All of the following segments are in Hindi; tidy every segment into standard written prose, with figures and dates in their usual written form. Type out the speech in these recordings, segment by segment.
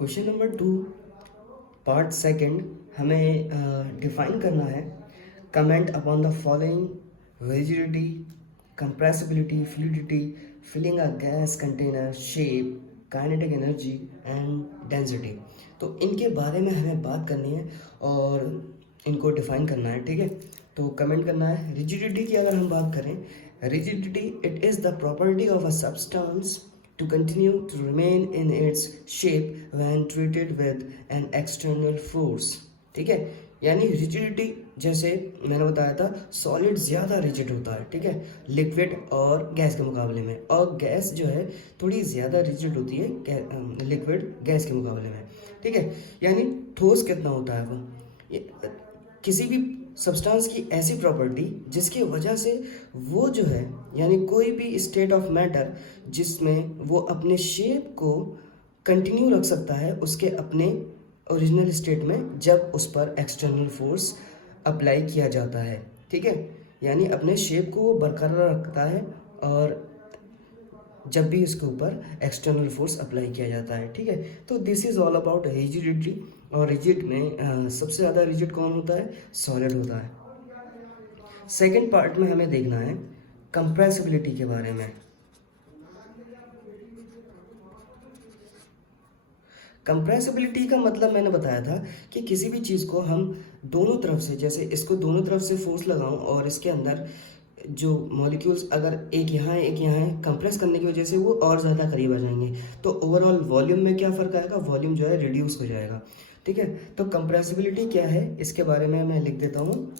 क्वेश्चन नंबर 2 पार्ट सेकंड हमें डिफाइन करना है। Comment upon the following: rigidity, compressibility, fluidity, filling a gas container, shape, kinetic energy and density. तो इनके बारे में हमें बात करनी है और इनको डिफाइन करना है। ठीक है, तो कमेंट करना है। रिजिडिटी की अगर हम बात करें, rigidity it is the property of a substance to continue to remain in its shape when treated with an external force। ठीक है, यानी रिजिडिटी जैसे मैंने बताया था, सॉलिड ज़्यादा रिजिड होता है, ठीक है, लिक्विड और गैस के मुकाबले में। और गैस जो है थोड़ी ज़्यादा रिजिड होती है लिक्विड गैस के मुकाबले में। ठीक है, यानी ठोस कितना होता है वो, किसी भी सब्सटेंस की ऐसी प्रॉपर्टी जिसकी वजह से वो जो है, यानी कोई भी स्टेट ऑफ मैटर जिसमें वो अपने शेप को कंटिन्यू रख सकता है उसके अपने ओरिजिनल स्टेट में, जब उस पर एक्सटर्नल फोर्स अप्लाई किया जाता है। ठीक है, यानी अपने शेप को वो बरकरार रखता है और जब भी इसके ऊपर एक्सटर्नल फोर्स अप्लाई किया जाता है। ठीक है, तो this is all about rigidity. और रिजिड में सबसे ज़्यादा रिजिड कौन होता है? सॉलिड होता है। सेकेंड पार्ट में हमें देखना है कंप्रेसिबिलिटी के बारे में। कंप्रेसिबिलिटी का मतलब मैंने बताया था कि किसी भी चीज़ को हम दोनों तरफ से, जैसे इसको दोनों तरफ से फोर्स लगाऊं और इसके अंदर जो मॉलिक्यूल्स अगर एक यहाँ है एक यहाँ है, कंप्रेस करने की वजह से वो और ज़्यादा करीब आ जाएंगे, तो ओवरऑल वॉल्यूम में क्या फ़र्क आएगा? वॉल्यूम जो है रिड्यूस हो जाएगा। ठीक है, तो कंप्रेसिबिलिटी क्या है इसके बारे में मैं लिख देता हूँ।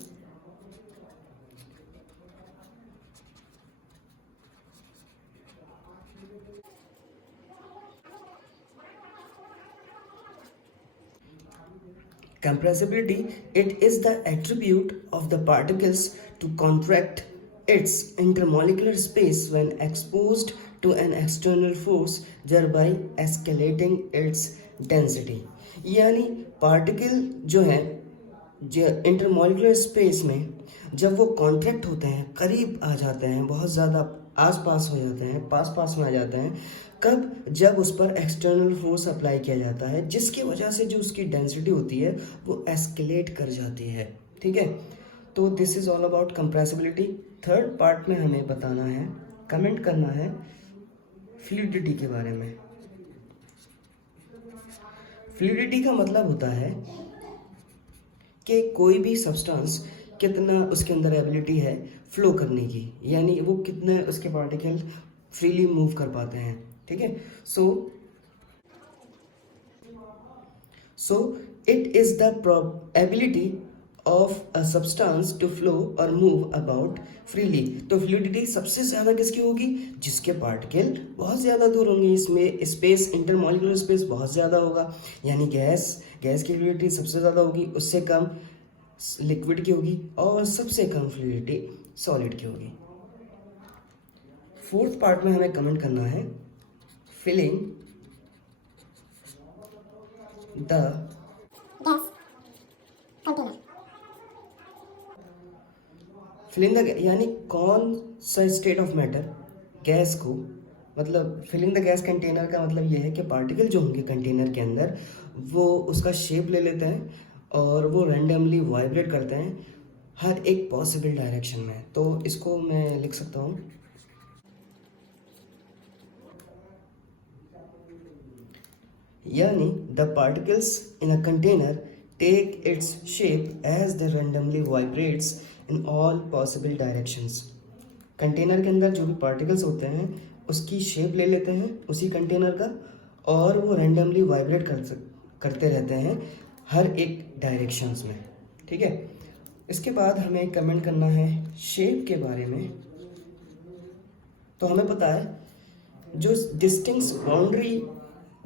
Compressibility, it is the attribute of the particles to contract its intermolecular space when exposed to an external force, thereby escalating its density। यानी पार्टिकल जो है, जो इंटरमोलिकुलर स्पेस में जब वो कॉन्ट्रैक्ट होते हैं, करीब आ जाते हैं, बहुत ज़्यादा आस पास हो जाते हैं, पास पास में आ जाते हैं, कब? जब उस पर एक्सटर्नल फोर्स अप्लाई किया जाता है, जिसकी वजह से जो उसकी डेंसिटी होती है वो एस्केलेट कर जाती है। ठीक है, तो this is all about compressibility. Third part में हमें बताना है, कमेंट करना है फ्लूइडिटी के बारे में। फ्लूइडिटी का मतलब होता है कि कोई भी सब्सटेंस कितना उसके अंदर एबिलिटी है फ्लो करने की, यानी वो कितने उसके पार्टिकल फ्रीली मूव कर पाते हैं। ठीक है, so it is the ability of a substance to flow और मूव अबाउट फ्रीली। तो फ्लूइडिटी सबसे ज़्यादा किसकी होगी? जिसके पार्टिकल बहुत ज़्यादा दूर होंगे, इसमें स्पेस, इंटरमॉलिक्यूलर स्पेस बहुत ज़्यादा होगा, यानी गैस की फ्लूइडिटी सबसे ज़्यादा होगी, उससे कम लिक्विड की होगी और सबसे कम फ्लूइडिटी सॉलिड की होगी। फोर्थ पार्ट में हमें कमेंट करना है filling the gas container. Filling the, यानी कौन सा स्टेट ऑफ मैटर गैस को, मतलब फिलिंग द गैस कंटेनर का मतलब ये है कि पार्टिकल जो होंगे कंटेनर के अंदर वो उसका शेप ले लेते हैं और वो रैंडमली वाइब्रेट करते हैं हर एक पॉसिबल डायरेक्शन में। तो इसको मैं लिख सकता हूँ, यानी the particles in a container take its shape as the randomly vibrates in all possible directions. Container के अंदर जो भी पार्टिकल्स होते हैं उसकी शेप ले लेते हैं उसी कंटेनर का, और वो रैंडमली वाइब्रेट करते रहते हैं हर एक डायरेक्शंस में। ठीक है, इसके बाद हमें कमेंट करना है शेप के बारे में। तो हमें पता है जो डिस्टिंक्ट बाउंड्री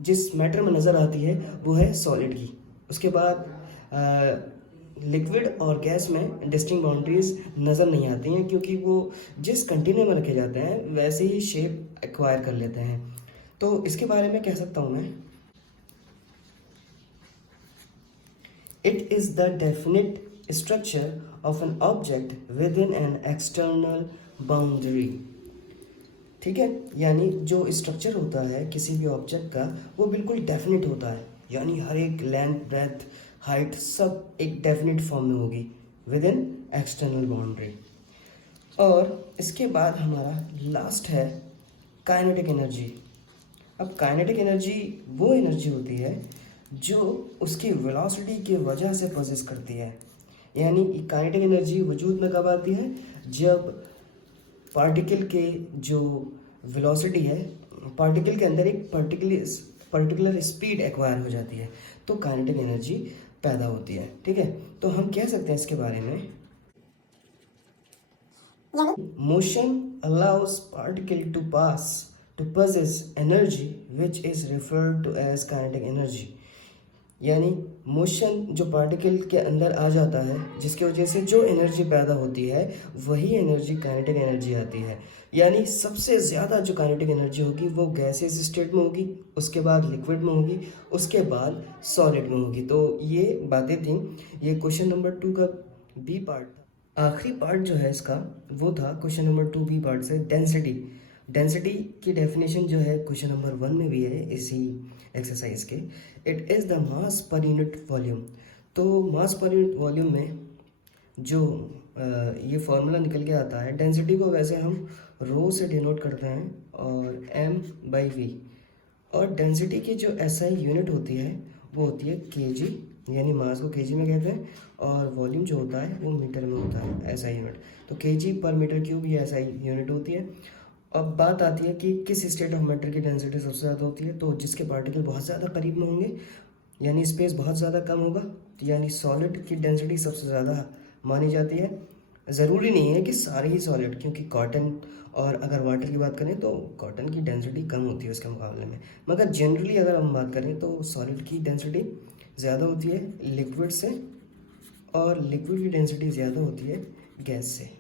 जिस मैटर में नज़र आती है वो है सॉलिड की। उसके बाद लिक्विड और गैस में डिस्टिंक्ट बाउंड्रीज नज़र नहीं आती हैं, क्योंकि वो जिस कंटेनर में रखे जाते हैं वैसे ही शेप एक्वायर कर लेते हैं। तो इसके बारे में कह सकता हूँ मैं, it is the definite structure of an object with in an external boundary. ठीक है, यानी जो स्ट्रक्चर होता है किसी भी ऑब्जेक्ट का वो बिल्कुल डेफिनेट होता है, यानी हर एक लेंथ ब्रेथ हाइट सब एक डेफिनेट फॉर्म में होगी विद इन एक्सटर्नल बाउंड्री। और इसके बाद हमारा लास्ट है काइनेटिक एनर्जी। अब काइनेटिक एनर्जी वो एनर्जी होती है जो उसकी वेलोसिटी की वजह से पोजेस करती है। यानी काइनेटिक एनर्जी वजूद में कब आती है, जब पार्टिकल के जो वेलोसिटी है, पार्टिकल के अंदर एक पर्टिकुलर स्पीड एक्वायर हो जाती है, तो काइनेटिक एनर्जी पैदा होती है। ठीक है, तो हम कह सकते हैं इसके बारे में, यानी motion allows particle to possess energy which is referred to as kinetic energy। यानी मोशन जो पार्टिकल के अंदर आ जाता है, जिसकी वजह से जो एनर्जी पैदा होती है वही एनर्जी काइनेटिक एनर्जी आती है। यानी सबसे ज़्यादा जो काइनेटिक एनर्जी होगी वो गैसियस स्टेट में होगी, उसके बाद लिक्विड में होगी, उसके बाद सॉलिड में होगी। तो ये बातें थी। ये क्वेश्चन नंबर 2 का बी पार्ट था। आखिरी पार्ट जो है इसका वो था क्वेश्चन नंबर 2 बी पार्ट से डेंसिटी। डेंसिटी की डेफिनेशन जो है क्वेश्चन नंबर 1 में भी है इसी एक्सरसाइज के। It is the mass per unit volume. तो मास पर यूनिट वॉल्यूम में जो ये फॉर्मूला निकल के आता है, डेंसिटी को वैसे हम रो से डिनोट करते हैं और m/v। और डेंसिटी की जो एसआई यूनिट होती है वो होती है kg, यानी मास को kg में कहते हैं, और वॉल्यूम जो होता है वो मीटर में होता है, एसआई यूनिट। तो kg पर मीटर क्यूब ये एसआई यूनिट होती है। अब बात आती है कि किस स्टेट ऑफ मैटर की डेंसिटी सबसे ज़्यादा होती है। तो जिसके पार्टिकल बहुत ज़्यादा करीब में होंगे, यानी स्पेस बहुत ज़्यादा कम होगा, तो यानी सॉलिड की डेंसिटी सबसे ज़्यादा मानी जाती है। ज़रूरी नहीं है कि सारे ही सॉलिड, क्योंकि कॉटन और अगर वाटर की बात करें तो कॉटन की डेंसिटी कम होती है उसके मुकाबले में, मगर जनरली अगर हम बात करें तो सॉलिड की डेंसिटी ज़्यादा होती है लिक्विड से, और लिक्विड की डेंसिटी ज़्यादा होती है गैस से।